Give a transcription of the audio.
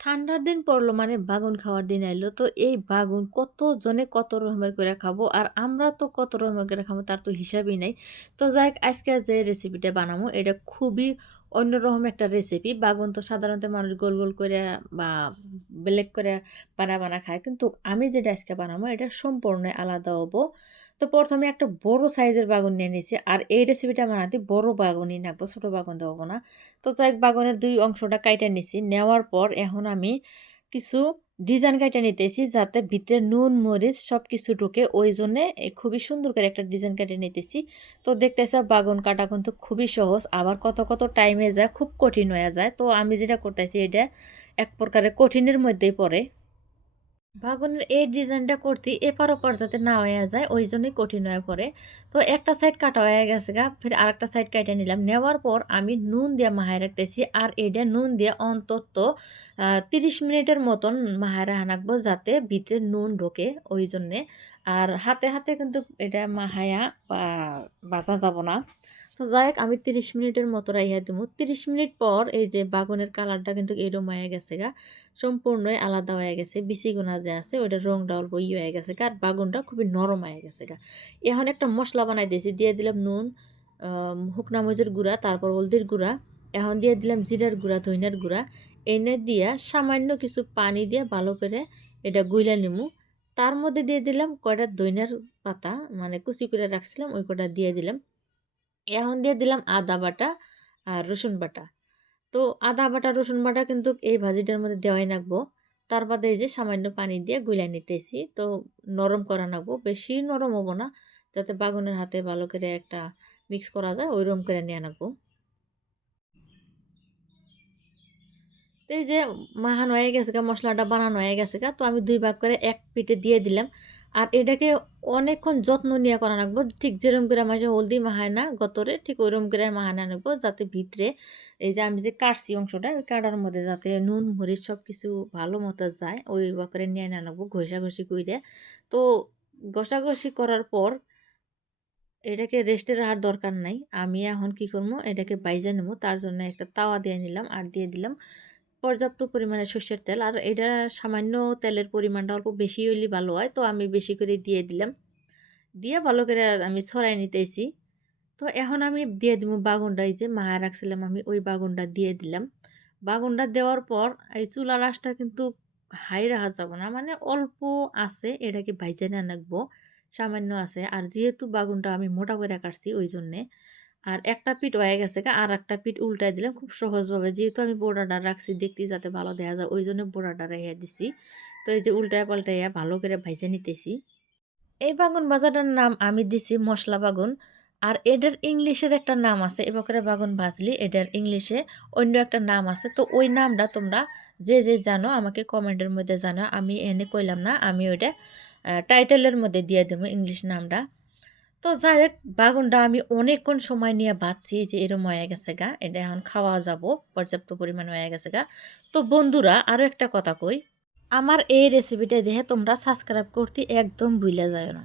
ঠান্ডার দিন পড়ল মানে বাগুন খাওয়ার দিন আইলো। তো এই বাগুন কত জনে কত রকমের করে খাব। আর আমরা তো কত রকমের করে খাব তার তো হিসাবই নাই। তো যাই আজকে যে রেসিপিটা বানাবো, এটা খুবই অন্যরকম একটা রেসিপি। বাগুন তো সাধারণত মানুষ গোল, গোল করে বা ব্লেক করে বানা, বানা খায়। কিন্তু আমি যেটা আজকে বানাবো এটা সম্পূর্ণ আলাদা হব তো প্রথমে একটা বড় সাইজের বাগুন নিয়ে নিয়েছি আর এই রেসিপিটা বানাতে বড় বাগুনই নাকবো ছোট বাগুন দেবো না। তো যাই বাগুনের দুই অংশটা কাইটা নিছি। নেওয়ার পর এখন আমি কিছু ডিজাইন কাটা নিতেছি যাতে ভিতরে নুন, মরিচ সব কিছু ঢুকে। ওই জন্যে খুবই সুন্দর করে একটা ডিজাইন কাটে নিতেছি। তো দেখতেছি বাগন কাটা কিন্তু খুবই সহজ। আবার কত, কত টাইমে যায় খুব কঠিন হয়ে যায়। তো আমি যেটা করতেছি এটা এক প্রকারের কঠিনের মধ্যেই পড়ে। বাগুনের এই ডিজাইনটা করতে এপার ওপার যাতে না হয়ে যায়, ওই জন্যই কঠিন হয়ে পড়ে। তো একটা সাইড কাটা হয়ে গেছে গা, ফির আরেকটা সাইড কাটা নিলাম। নেওয়ার পর আমি নুন দিয়ে মাহায় রাখতেছি আর এটা নুন দিয়ে অন্তত তিরিশ মিনিটের মতন মাহায় রাখা রাখব যাতে ভিতরে নুন ঢোকে ওই জন্যে। আর হাতে হাতে কিন্তু এটা মাহায়া বাঁচা যাব না। তো যাই হোক, আমি ৩০ মিনিটের মতো রাইহা দেবো ৩০ মিনিট পর এই যে বাগুনের কালারটা কিন্তু এরম হয়ে গেছে গা, সম্পূর্ণই আলাদা হয়ে গেছে বিচিগুনা যে আছে ওইটা রংটা অল্প ই হয়ে গেছে গা, আর বাগুনটা খুবই নরম হয়ে গেছে গা। এখন একটা মশলা বানাই দিয়েছি, দিয়ে দিলাম নুন শুকনা গুঁড়া, তারপর হলদির গুঁড়া, এখন দিয়ে দিলাম জিরার গুঁড়া, ধইনার গুঁড়া, এনে দিয়া সামান্য কিছু পানি দিয়ে ভালো করে এটা গুইলা নিমু। তার মধ্যে দিয়ে দিলাম কয়টা দইনার পাতা মানে কুচি করে রাখছিলাম, ওই কটা দিয়ে দিলাম। এখন দিয়ে দিলাম আদা বাটা আর রসুন বাটা। তো আদা বাটা, রসুন বাটা কিন্তু এই ভাজিটার মধ্যে দেওয়াই রাখব তার বাদে এই যে সামান্য পানি দিয়ে গুলা নিতেছি। তো নরম করা নাকবো বেশি নরম হব না, যাতে বাগুনের হাতে ভালো করে একটা মিক্স করা যায় ওই রকম করে নিয়ে নাকবো তো এই যে মাহান হয়ে গেছে গা, মশলাটা বানানো হয়ে গেছে গা, তো আমি দুই ভাগ করে এক পিঠে দিয়ে দিলাম। আর এটাকে অনেকক্ষণ যত্ন নিয়ে করা রাখব ঠিক যেরকম করে আমার হলদি মাহায় না গতরে, ঠিক ওইরকম করে মাহানা রাখব যাতে ভিতরে এই যে আমি যে কাটছি অংশটা, ওই কাটার মধ্যে যাতে নুন, মরিচ সব কিছু ভালো মতো যায়, ওই করে নিয়ে না রাখব ঘষাঘষি করে তো ঘষাঘষি করার পর এটাকে রেস্টে রাখার দরকার নাই। আমি এখন কি করব এটাকে বাইজা নেব তার জন্য একটা তাওয়া দিয়ে নিলাম, আর দিয়ে দিলাম পর্যাপ্ত পরিমাণে সর্ষের তেল। আর এটা সামান্য তেলের পরিমাণটা অল্প বেশি হইলে ভালো হয়। তো আমি বেশি করে দিয়ে দিলাম। দিয়ে ভালো করে আমি ছড়াই নিতেছি। তো এখন আমি দিয়ে দিব বাগুনটা। এই যে মায়া রাখছিলাম আমি, ওই বাগুনটা দিয়ে দিলাম। বাগুনটা দেওয়ার পর এই চুলা রাসটা কিন্তু হাই রাখা যাবে না। মানে অল্প আছে, এটাকে ভাইজে না সামান্য আছে। আর যেহেতু বাগুনটা আমি মোটা করে কাটছি, ওই জন্যে আর একটা পিঠ হয়ে গেছে আর একটা পিঠ উল্টাই দিলাম খুব সহজভাবে। যেহেতু আমি বোড়াটা রাখছি দেখতে যাতে ভালো দেখা যায়, ওই জন্য বোড়াটা রেখে দিছি। তো এই যে উল্টায় পাল্টাইয়া ভালো করে ভাইজে নিতেছি। এই বাগুন বাজারটার নাম আমি দিছি মশলা বাগুন। আর এটার ইংলিশের একটা নাম আছে, এ এবারে বাগুন ভাজলি, এটার ইংলিশে অন্য একটা নাম আছে। তো ওই নামটা তোমরা যে যে জানো, আমাকে কমেন্টের মধ্যে জানো আমি এনে কইলাম না, আমি ওইটা টাইটেলের মধ্যে দিয়ে দেবো ইংলিশ নামটা। তো যাই হোক বাগুনটা আমি অনেকক্ষণ সময় নিয়ে বাঁচছি যে এরম হয়ে গেছে গা, এটা এখন খাওয়া যাব, পর্যাপ্ত পরিমাণ হয়ে গেছে গা। তো বন্ধুরা আরও একটা কথা কই, আমার এই রেসিপিটা দেখে তোমরা সাবস্ক্রাইব করতে একদম ভুলে যায় না।